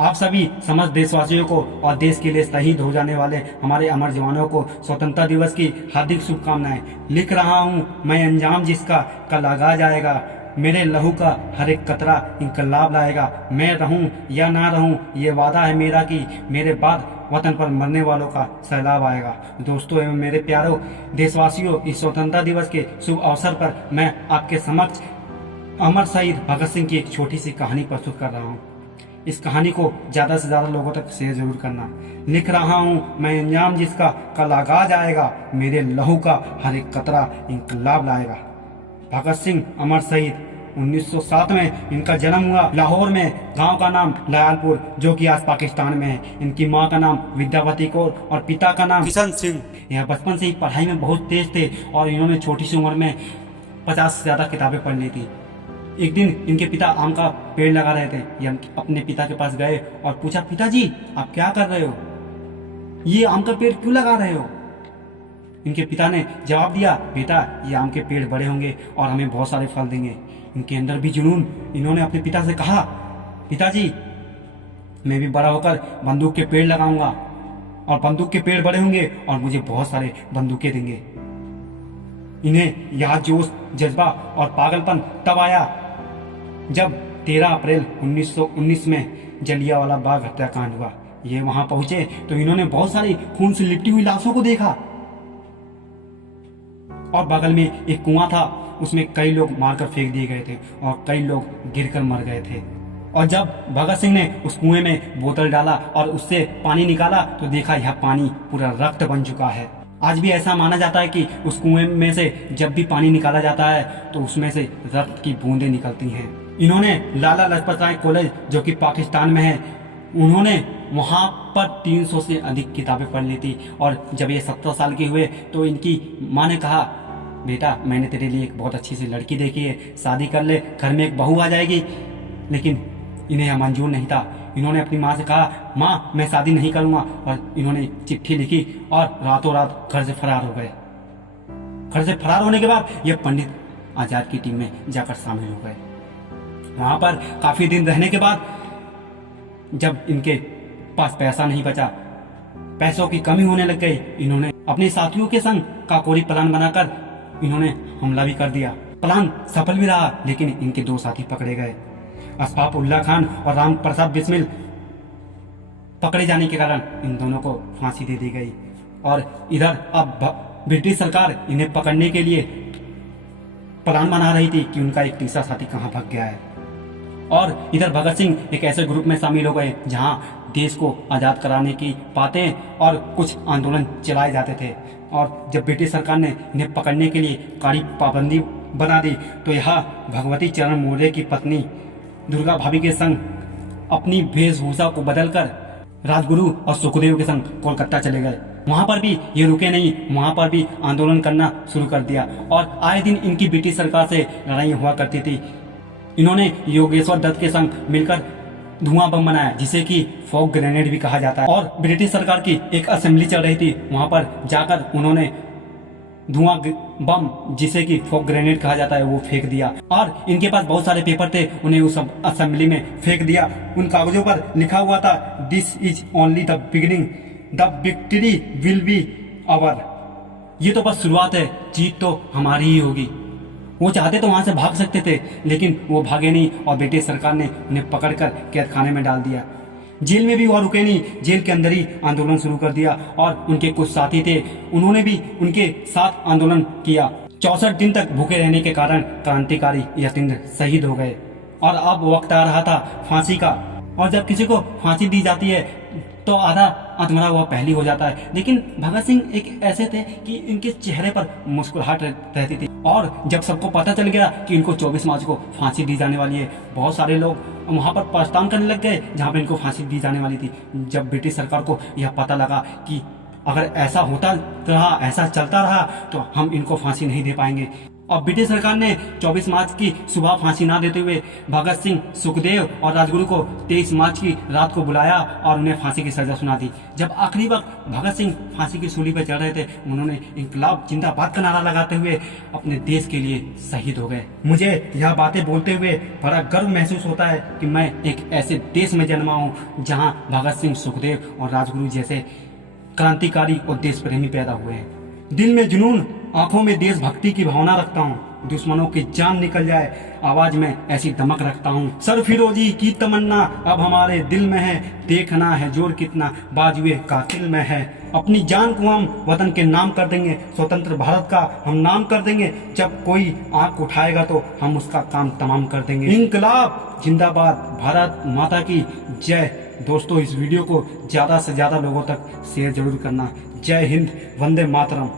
आप सभी समस्त देशवासियों को और देश के लिए शहीद हो जाने वाले हमारे अमर जवानों को स्वतंत्रता दिवस की हार्दिक शुभकामनाएं। लिख रहा हूं मैं अंजाम जिसका कल आगाज आएगा, मेरे लहू का हर एक कतरा इंकलाब लाएगा। मैं रहूं या ना रहूं ये वादा है मेरा कि मेरे बाद वतन पर मरने वालों का सैलाब आएगा। दोस्तों एवं मेरे प्यारों देशवासियों, इस स्वतंत्रता दिवस के शुभ अवसर पर मैं आपके समक्ष अमर शहीद भगत सिंह की एक छोटी सी कहानी प्रस्तुत कर रहा हूँ। इस कहानी को ज्यादा से ज्यादा लोगों तक शेयर जरूर करना। लिख रहा हूँ मैं अंजाम जिसका कल आगाज आएगा, मेरे लहू का हर एक कतरा इंकलाब लाएगा। भगत सिंह अमर शहीद 1907 में इनका जन्म हुआ लाहौर में। गांव का नाम लयालपुर जो कि आज पाकिस्तान में है। इनकी मां का नाम विद्यावती कौर और पिता का नाम किशन सिंह। यह बचपन से ही पढ़ाई में बहुत तेज थे और इन्होंने छोटी सी उम्र में 50 से ज्यादा किताबें पढ़ ली थी। एक दिन इनके पिता आम का पेड़ लगा रहे थे। ये अपने पिता के पास गए और पूछा, पिताजी आप क्या कर रहे हो, ये आम का पेड़ क्यों लगा रहे हो? इनके पिता ने जवाब दिया, बेटा ये आम के पेड़ बड़े होंगे और हमें बहुत सारे फल देंगे। इनके अंदर भी जुनून। इन्होंने अपने पिता से कहा, पिताजी मैं भी बड़ा होकर बंदूक के पेड़ लगाऊंगा और बंदूक के पेड़ बड़े होंगे और मुझे बहुत सारे बंदूकें देंगे। इन्हें यह जोश, जज्बा और पागलपन तब आया जब 13 अप्रैल 1919 में जलियांवाला बाग हत्याकांड हुआ। ये वहां पहुंचे तो इन्होंने बहुत सारी खून से लिपटी हुई लाशों को देखा और बगल में एक कुआं था, उसमें कई लोग मारकर फेंक दिए गए थे और कई लोग गिरकर मर गए थे। और जब भगत सिंह ने उस कुएं में बोतल डाला और उससे पानी निकाला तो देखा यह पानी पूरा रक्त बन चुका है। आज भी ऐसा माना जाता है कि उस कुएं में से जब भी पानी निकाला जाता है तो उसमें से रक्त की बूंदें निकलती हैं। इन्होंने लाला लाजपत राय कॉलेज जो कि पाकिस्तान में है, उन्होंने वहां पर 300 से अधिक किताबें पढ़ ली थी। और जब ये 17 साल के हुए तो इनकी माँ ने कहा, बेटा मैंने तेरे लिए एक बहुत अच्छी सी लड़की देखी है, शादी कर ले, घर में एक बहू आ जाएगी। लेकिन इन्हें यह मंजूर नहीं था। इन्होंने अपनी माँ से कहा, माँ मैं शादी नहीं करूंगा। और इन्होंने चिट्ठी लिखी और रातों रात घर से फरार हो गए। घर से फरार होने के बाद ये पंडित आजाद की टीम में जाकर शामिल हो गए। वहां पर काफी दिन रहने के बाद जब इनके पास पैसा नहीं बचा, पैसों की कमी होने लग गई, इन्होंने अपने साथियों के संग काकोरी प्लान बनाकर इन्होंने हमला भी कर दिया। प्लान सफल भी रहा लेकिन इनके 2 साथी पकड़े गए। अशफाक उल्ला खान और राम प्रसाद बिस्मिल पकड़े जाने के कारण इन दोनों को फांसी दे दी गई। और इधर अब ब्रिटिश सरकार इन्हें पकड़ने के लिए प्लान बना रही थी कि उनका एक तीसरा साथी कहां भाग गया है। और इधर भगत सिंह एक ऐसे ग्रुप में शामिल हो गए जहां देश को आजाद कराने की बातें और कुछ आंदोलन चलाए जाते थे। और जब ब्रिटिश सरकार ने इन्हें पकड़ने के लिए कड़ी पाबंदी बना दी तो यह भगवती चरण मौर्य की पत्नी दुर्गा भाभी के संग अपनी वेशभूषा को बदलकर राजगुरु और सुखदेव के संग कोलकाता चले गए। वहां पर भी ये रुके नहीं, वहां पर भी आंदोलन करना शुरू कर दिया और आए दिन इनकी ब्रिटिश सरकार से लड़ाई हुआ करती थी। इन्होंने योगेश्वर दत्त के संग मिलकर धुआं बम बनाया जिसे कि फॉग ग्रेनेड भी कहा जाता है। और ब्रिटिश सरकार की एक असेंबली चल रही थी, वहां पर जाकर उन्होंने धुआं बम जिसे कि फॉग ग्रेनेड कहा जाता है वो फेंक दिया। और इनके पास बहुत सारे पेपर थे, उन्हें उस असेंबली में फेंक दिया। उन कागजों पर लिखा हुआ था, this is only the beginning, the victory will be our. ये तो बस शुरुआत है, जीत तो हमारी ही होगी। वो चाहते तो वहां से भाग सकते थे लेकिन वो भागे नहीं और ब्रिटिश सरकार ने उन्हें पकड़कर कैद खाने में डाल दिया। जेल में भी वह रुके नहीं, जेल के अंदर ही आंदोलन शुरू कर दिया। और उनके कुछ साथी थे, उन्होंने भी उनके साथ आंदोलन किया। 64 दिन तक भूखे रहने के कारण क्रांतिकारी यतीन्द्र शहीद हो गए। और अब वक्त आ रहा था फांसी का। और जब किसी को फांसी दी जाती है तो आधा अधमरा हुआ पहली हो जाता है। लेकिन भगत सिंह एक ऐसे थे कि इनके चेहरे पर मुस्कुराहट रहती थी। और जब सबको पता चल गया कि इनको 24 मार्च को फांसी दी जाने वाली है, बहुत सारे लोग वहां पर प्रस्थान करने लग गए जहां पर इनको फांसी दी जाने वाली थी। जब ब्रिटिश सरकार को यह पता लगा कि अगर ऐसा होता रहा, ऐसा चलता रहा तो हम इनको फांसी नहीं दे पाएंगे और ब्रिटिश सरकार ने 24 मार्च की सुबह फांसी ना देते हुए भगत सिंह, सुखदेव और राजगुरु को 23 मार्च की रात को बुलाया और उन्हें फांसी की सजा सुना दी। जब आखिरी वक्त भगत सिंह फांसी की सूली पर चढ़ रहे थे, उन्होंने इंकलाब जिंदाबाद का नारा लगाते हुए अपने देश के लिए शहीद हो गए। मुझे यह बातें बोलते हुए बड़ा गर्व महसूस होता है कि मैं एक ऐसे देश में जन्मा हूँ जहाँ भगत सिंह, सुखदेव और राजगुरु जैसे क्रांतिकारी और देश प्रेमी पैदा हुए हैं। दिल में जुनून, आंखों में देशभक्ति की भावना रखता हूँ। दुश्मनों की जान निकल जाए, आवाज में ऐसी दमक रखता हूँ। सरफिरोजी की तमन्ना अब हमारे दिल में है, देखना है जोर कितना बाजुए कातिल में है। अपनी जान को हम वतन के नाम कर देंगे, स्वतंत्र भारत का हम नाम कर देंगे। जब कोई आंख उठाएगा तो हम उसका काम तमाम कर देंगे। इंकलाब जिंदाबाद, भारत माता की जय। दोस्तों, इस वीडियो को ज्यादा से ज्यादा लोगों तक शेयर जरूर करना। जय हिंद, वंदे मातरम।